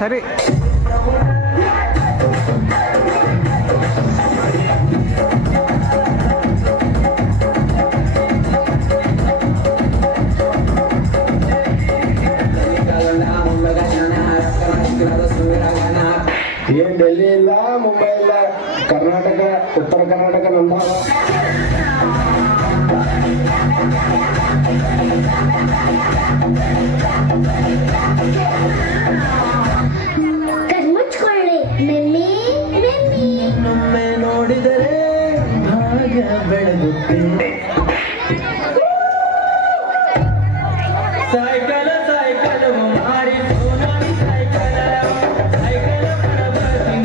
ಸರಿ. ಏನ್ ಡೆಲ್ಲಿ ಇಲ್ಲ, ಮುಂಬೈ ಇಲ್ಲ, ಕರ್ನಾಟಕ, ಉತ್ತರ ಕರ್ನಾಟಕ ನಮ್ದಾವ. ಕಣ್ಮುಚ್ಕೊಳ್ಳಿ ಮೆಮ್ಮಿ ಮೆಮ್ಮಿ. ನಮ್ಮೆ ನೋಡಿದರೆ ಭಾಗ್ಯ ಬೆಳಗುತ್ತೆ. ಸೈಕಲ್ ಸೈಕಲ್ ಮಾರಿ ಸೋನಾಲಿ ಸೈಕಲ್ ಸೈಕಲ್ ಬರಬರ್ತಿ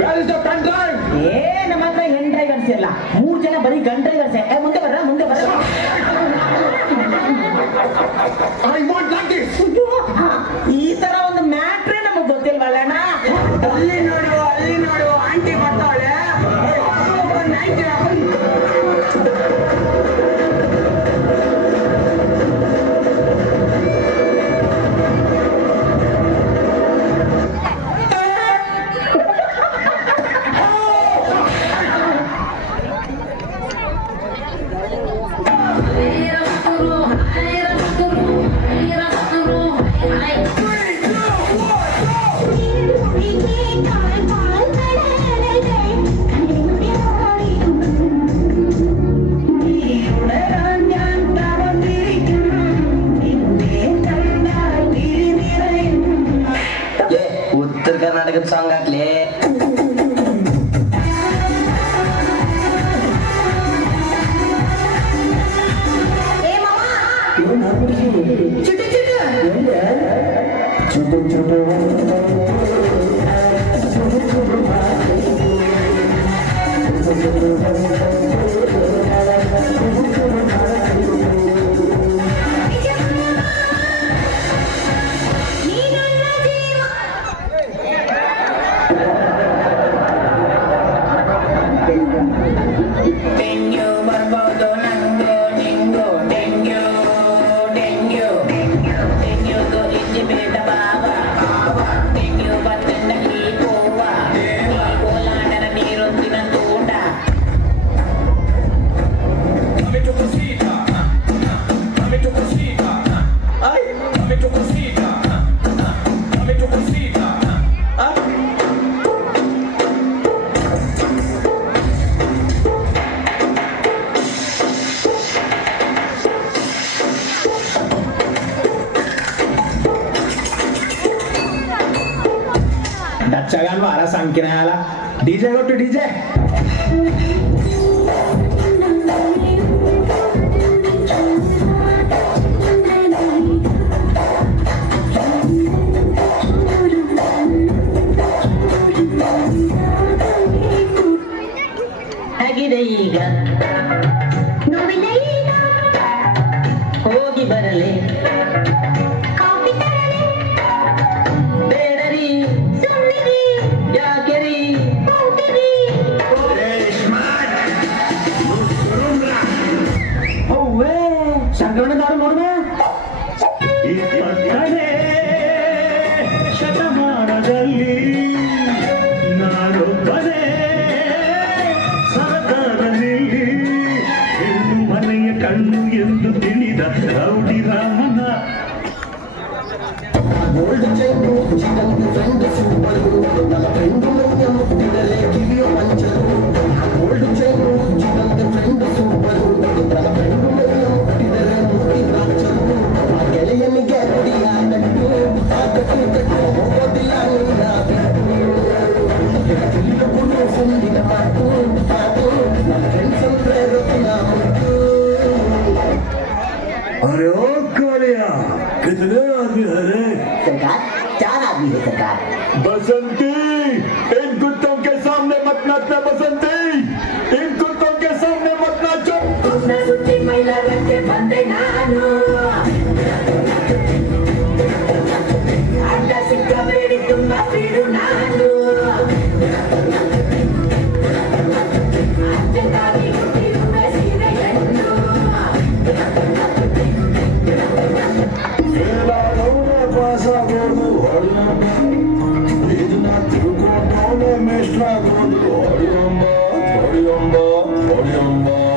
ನೋಡಿ ಜೊತೆಯ ನಮ್ಮ ಹತ್ರ ಹೆಣ್ ಡ್ರೈವರ್ಸ್ ಇಲ್ಲ, 3 ಜನ ಬರೀ ಗಂಡ್ ಡ್ರೈವರ್ಸ್. ಮುಂದೆ ಬರ್ರ ಮುಂದೆ ಬರ್ರ. ಈ ತರ ಒಂದು ಮ್ಯಾಟ್ರೇ ನಮಗ್ ಗೊತ್ತಿಲ್ವಲ್ಲಣ್ಣ. ಅಲ್ಲಿ ನೋಡು ಆಂಟಿ ಬರ್ತಾವಳೆ. ಉತ್ತರ ಕರ್ನಾಟಕದ ಸಾಂಗ್ ಹಾಕ್ಲಿ. ಡೆಂಗ್ಯೂ ಬರ್ಬೋದು ನಂಗು ನಿಂಗು, ಡೆಂಗ್ಯೂ ಡೆಂಗ್ಯೂ ಡೆಂಗ್ಯೂದು ಇಜ್ಜಿ ಬೇಡ ಬಾವ, ಡೆಂಗ್ಯೂ ಬಂದ ಈ ಗೋವ ಈ ಗೋಲಾಂಡನ ನೀರೊಂದಿನ ತೂಟ. डच्चागान वारा सांगकी नाही आला. DJ go two DJ. ಹೇಗಿದೆ ಈಗ ನೋವಿಲ್ಲ ಈಗ, ಹೋಗಿ ಬರಲಿ ಕಾಫಿ ತರಲಿ, ಬೇಡರಿ ಸುಮ್ಮನಿರಿ, ಯಾಕೆರಿ ಹೋಗಿರಿ. ಅವ್ವೇ ಸಂಕ್ರಮಣದವ್ರು ನೋಡ್ದ. ಶತಮಾನದಲ್ಲಿ ನಾನೊಬ್ಬನೇ ಸರದಾರನಲ್ಲಿ ಹೆಣ್ಣು ಮನೆಯ ಕಣ್ಣು ಎಂದು ತಿಳಿದ ರೌಡಿ ರಾಮನ. Gold chain chicken friend super, ನನ್ನ ಫ್ರೆಂಡು ನನ್ನ ಮುಟ್ಟಿದರೆ ಕಿವಿಯೋ ಮಂಚರು. Gold chain chicken friend super, ನನ್ನ ಫ್ರೆಂಡು ನನ್ನ ಮುಟ್ಟಿದರೆ ಮುಟ್ಟಿ ನಾಚರು. ಆ ಗೆಳೆಯನಿಗೆ ಕುಡಿಯ ಕಟ್ಟು, ಆ ಕಟ್ಟು ಕಟ್ಟು ಹೋಗೋದಿಲ್ಲ ನಿನ್ನ ಬಿಟ್ಟು. ತಿಳ್ಕೊಂಡು ಸುಂದಿನ ಮಾತು ಮಾತು, ನನ್ನ ಫ್ರೆಂಡ್ಸ್ ಅಂದ್ರೆ ರತ್ನ ಮುಟ್ಟು. अरे ओ कोरिया, कितने आदमी है रे? सरकार 4 आदमी है सरकार. बसंती, इन कुत्तों के सामने मत नाचना बसंती, इन कुत्तों के सामने मत नाचो. ಸುತ್ತಿ ಮೈಲಾರಕ್ಕೆ ಬಂದೆ ನಾನು, ಅಡ್ಡ ಸಿಕ್ಕಬೇಡಿ ತುಂಬ ಬೀಡು ನಾನು. ಹೊಳೆಯಮ್ಮ